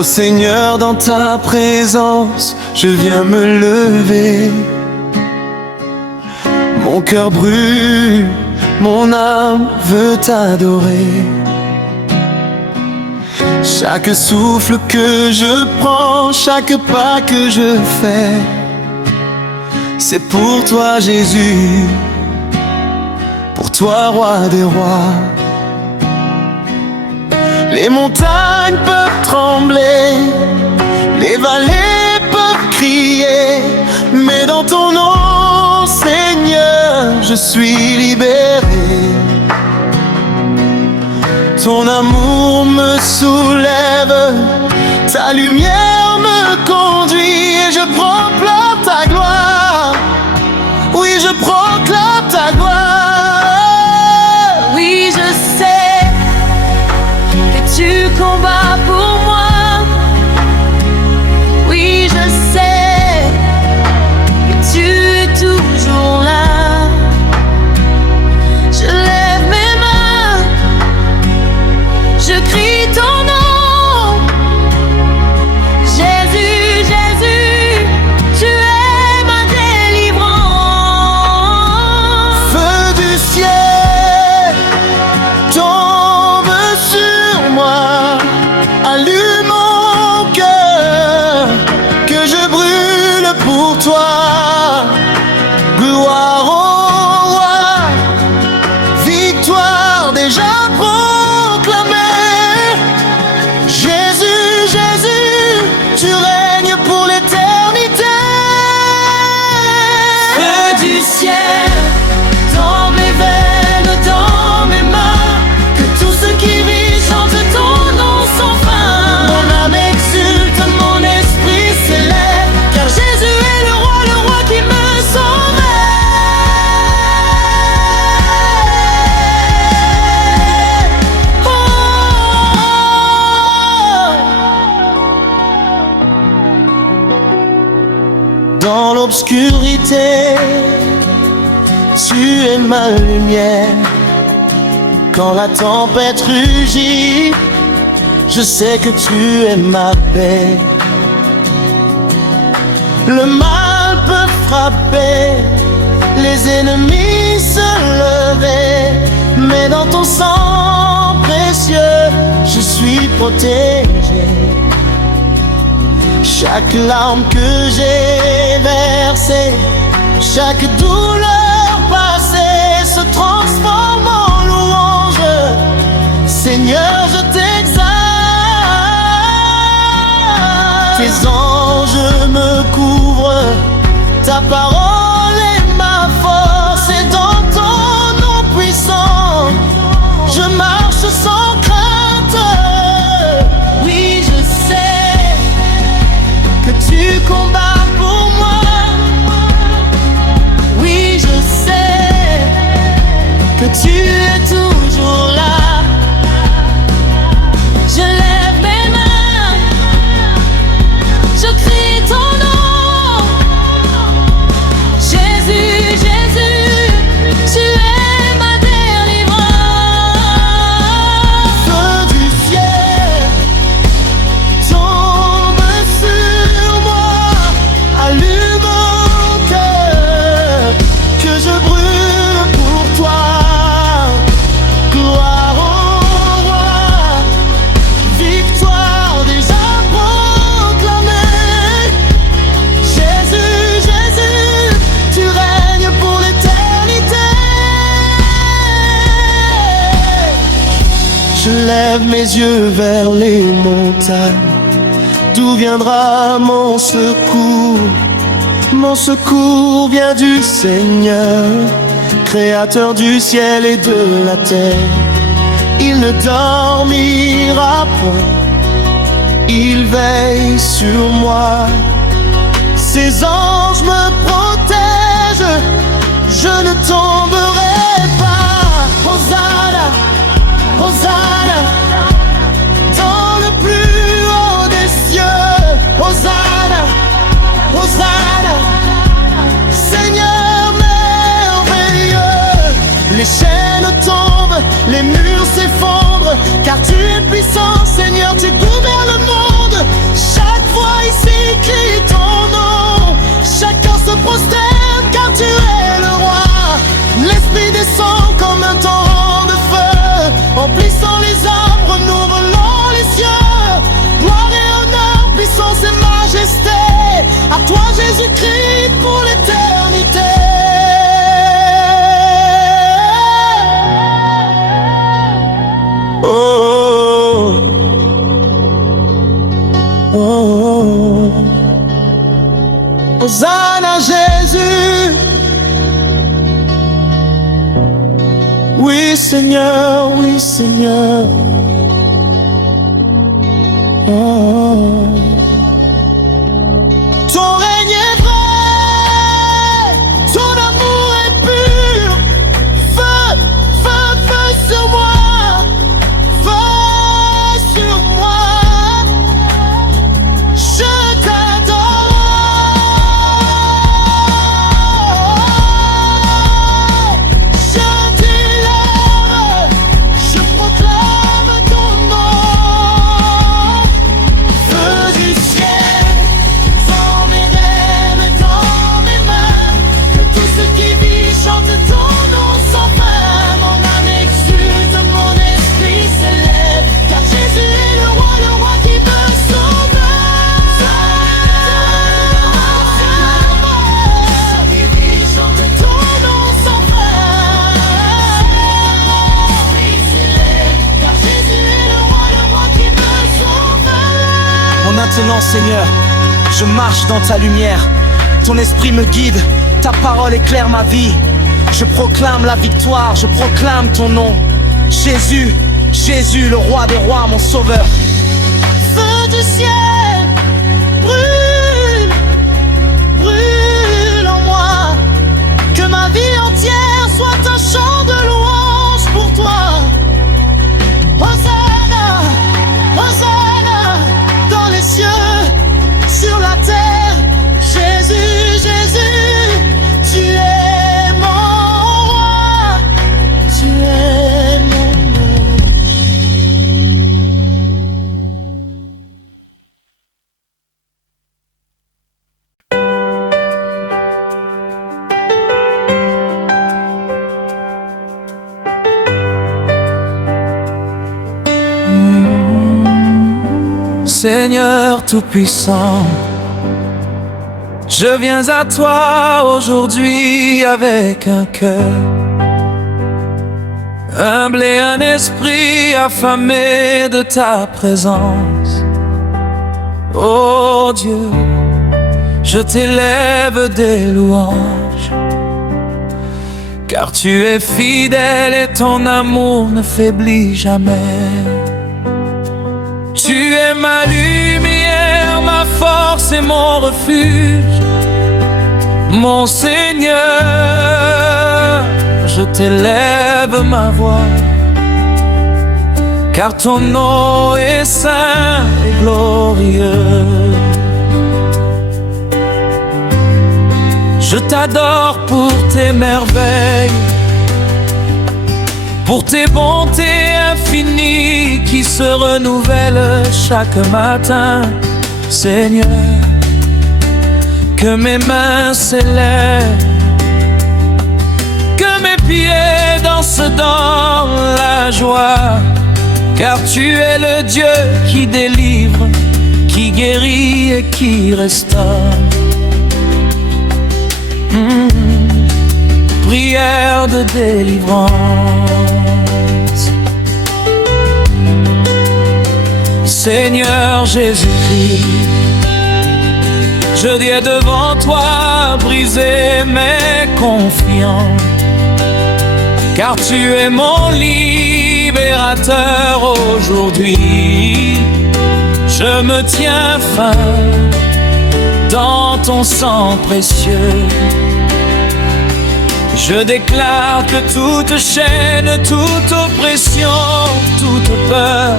Ô Seigneur, dans ta présence, je viens me lever. Mon cœur brûle, mon âme veut t'adorer. Chaque souffle que je prends, chaque pas que je fais, c'est pour toi Jésus, pour toi roi des rois. Les montagnes peuvent trembler, les vallées peuvent crier, mais dans ton nom, Seigneur, je suis libéré. Ton amour me soulève, ta lumière me conduit, et je proclame ta gloire. Oui, je proclame ta gloire. Oui, je sais que tu combats pour moi. Oui, je sais que tu es toujours là. Je lève mes mains, je crie ton nom. Jésus, Jésus, tu es ma délivrance. Feu du ciel tombe sur moi, allume mon cœur, que je brûle pour toi. Gloire au roi, victoire déjà proclamée. Jésus, Jésus, tu règnes pour l'éternité. Feu du ciel, dans mes veines, dans mes mains, que tous ceux qui vivent chantent ton nom sans fin. Mon âme exulte, mon esprit s'élève, Car Jésus est le roi qui me sauve. Oh, dans l'obscurité, tu es ma lumière. Quand la tempête rugit, je sais que tu es ma paix. Le mal peut frapper, les ennemis se lever, mais dans ton sang précieux, je suis protégé. Chaque larme que j'ai versée, chaque douleur passée se transforme en louange. Seigneur, je t'exalte. Tes anges me couvrent, ta parole est ma force, et dans ton nom puissant, je marche sans crainte. oui, je sais Que tu combats pour moi, oui, je sais que tu es toujours là. Je lève mes mains, je crie ton nom. Jésus, Jésus, tu es ma délivrance. Feu du ciel tombe sur moi, allume mon cœur, que je brûle pour toi. Gloire au roi, victoire déjà proclamée. Jésus, Jésus, tu règnes pour l'éternité. Je lève mes yeux vers les montagnes. D'où viendra mon secours? Mon secours vient du Seigneur, créateur du ciel et de la terre. Il ne dormira point, il veille sur moi. Ses anges me protègent, je ne tomberai pas. Hosanna, Hosanna, dans le plus haut des cieux. Hosanna, Hosanna, Seigneur merveilleux. Les chaînes tombent, les murs s'effondrent, car tu es puissant, Seigneur, tu gouvernes le monde. Hosanna Jésus. Oui Seigneur, oui Seigneur. Oh. Ton règne est vrai, ton amour est pur. Feu, feu, feu sur moi, feu sur moi. Je t'adore. Je t'élève, je proclame ton nom. Feu du ciel, dans mes rêves, dans mes mains, que tout ce qui vit chante ton nom sans fin. Mon âme exulte, mon esprit s'élève, car Jésus est le roi qui me sauve. Tout ce qui vit chante ton nom sans fin. Mon esprit s'élève, car Jésus est le roi qui me sauve. Maintenant Seigneur, je marche dans ta lumière. Ton esprit me guide, ta parole éclaire ma vie. Je proclame la victoire, je proclame ton nom. Jésus, Jésus, le roi des rois, mon sauveur. Feu du ciel, brûle, brûle en moi. Que ma vie entière soit un chant de louange pour toi. Hosanna, Hosanna, dans les cieux, sur la terre. Jésus, Jésus, tu es mon roi, tu es mon roi. Seigneur Tout-Puissant, je viens à toi aujourd'hui avec un cœur humble et un esprit affamé de ta présence. Oh Dieu, je t'élève des louanges, car tu es fidèle et ton amour ne faiblit jamais. Tu es ma lumière, ma force et mon refuge. Mon Seigneur, je t'élève ma voix, car ton nom est saint et glorieux. Je t'adore pour tes merveilles, pour tes bontés infinies qui se renouvellent chaque matin. Seigneur, que mes mains s'élèvent, que mes pieds dansent dans la joie, car tu es le Dieu qui délivre, qui guérit et qui restaure. Prière de délivrance. Seigneur Jésus-Christ, je viens devant toi briser mes confiants, car tu es mon libérateur aujourd'hui. Je me tiens fin dans ton sang précieux. Je déclare que toute chaîne, toute oppression, toute peur,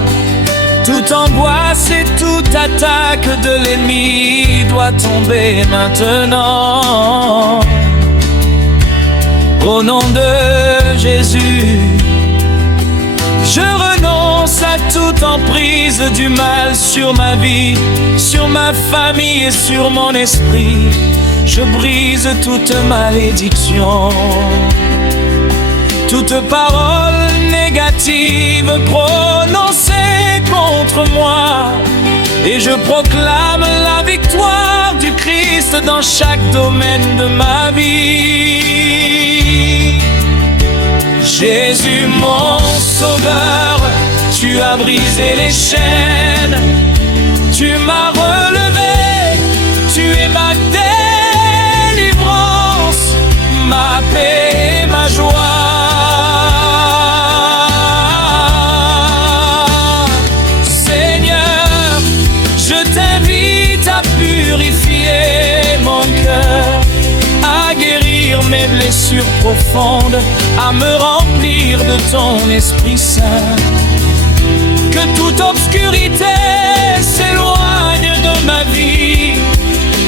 toute angoisse et toute attaque de l'ennemi doit tomber maintenant. Au nom de Jésus, je renonce à toute emprise du mal sur ma vie, sur ma famille et sur mon esprit. Je brise toute malédiction, toute parole négative prononcée contre moi, et je proclame la victoire du Christ dans chaque domaine de ma vie. Jésus mon sauveur, tu as brisé les chaînes, tu m'as relevé, tu es ma délivrance. blessures profondes, à me remplir de ton Esprit Saint. Que toute obscurité s'éloigne de ma vie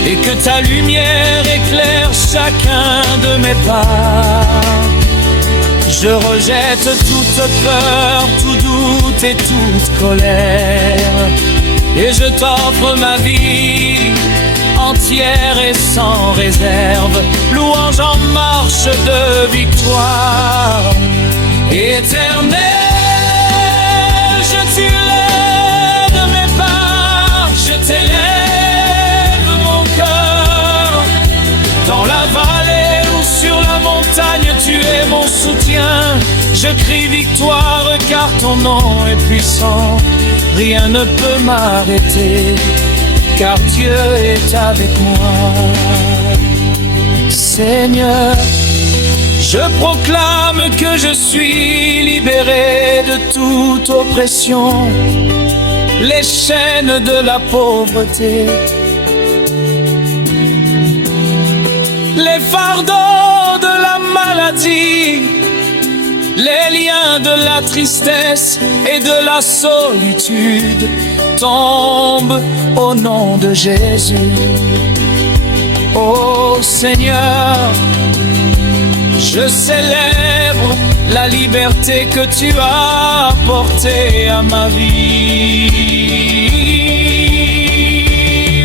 et que ta lumière éclaire chacun de mes pas. Je rejette toute peur, tout doute et toute colère, et je t'offre ma vie entière et sans réserve, louange en marche de victoire éternelle. Je t'élève mes pas, je t'élève mon cœur. Dans la vallée ou sur la montagne, tu es mon soutien. Je crie victoire car ton nom est puissant. Rien ne peut m'arrêter car Dieu est avec moi. Seigneur, je proclame que je suis libéré de toute oppression, les chaînes de la pauvreté, les fardeaux de la maladie, les liens de la tristesse et de la solitude tombent au nom de Jésus. Ô Seigneur, je célèbre la liberté que tu as apportée à ma vie.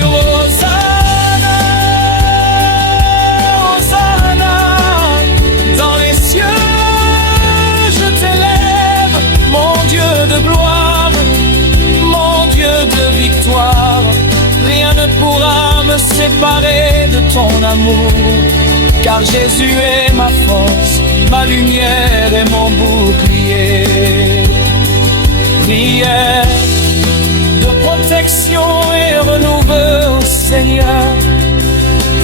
Hosanna, Hosanna, dans les cieux je t'élève, mon Dieu de gloire, mon Dieu de victoire. Rien ne pourra me séparer de ton amour, car Jésus est ma force, ma lumière et mon bouclier. Prière de protection et renouveau, Seigneur,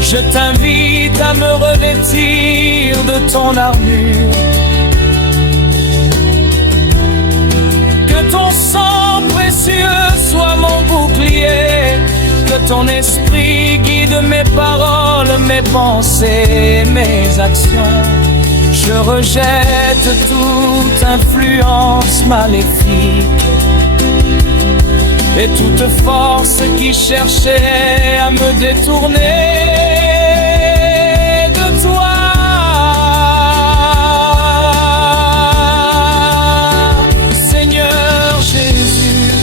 je t'invite à me revêtir de ton armure. Que ton sang précieux soit mon bouclier, que ton esprit guide mes paroles, mes pensées, mes actions. Je rejette toute influence maléfique et toute force qui cherchait à me détourner de toi. Seigneur Jésus,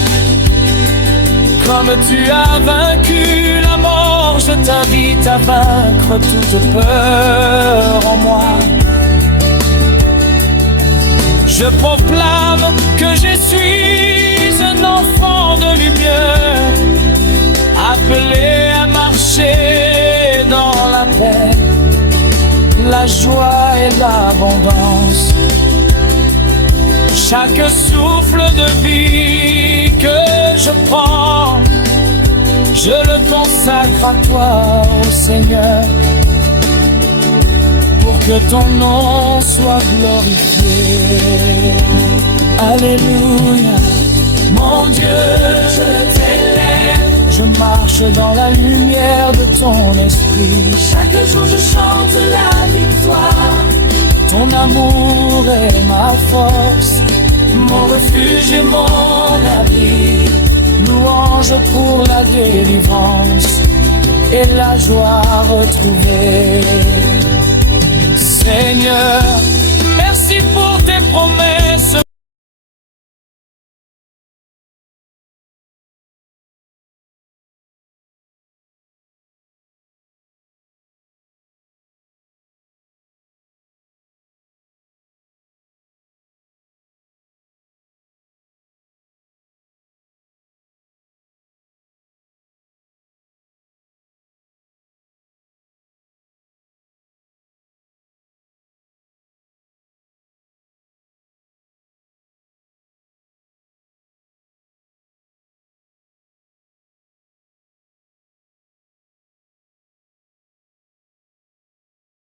comme tu as vaincu la mort, je t'invite à vaincre toute peur en moi. Je proclame que je suis un enfant de lumière, appelé à marcher dans la paix, la joie et l'abondance. Chaque souffle de vie que je prends, je le consacre à toi, ô Seigneur, pour que ton nom soit glorifié. Alléluia. Mon Dieu, je t'élève, je marche dans la lumière de ton esprit. Chaque jour je chante la victoire. Ton amour est ma force, mon refuge et mon abri. Louange pour la délivrance et la joie retrouvée. Seigneur, merci pour tes promesses.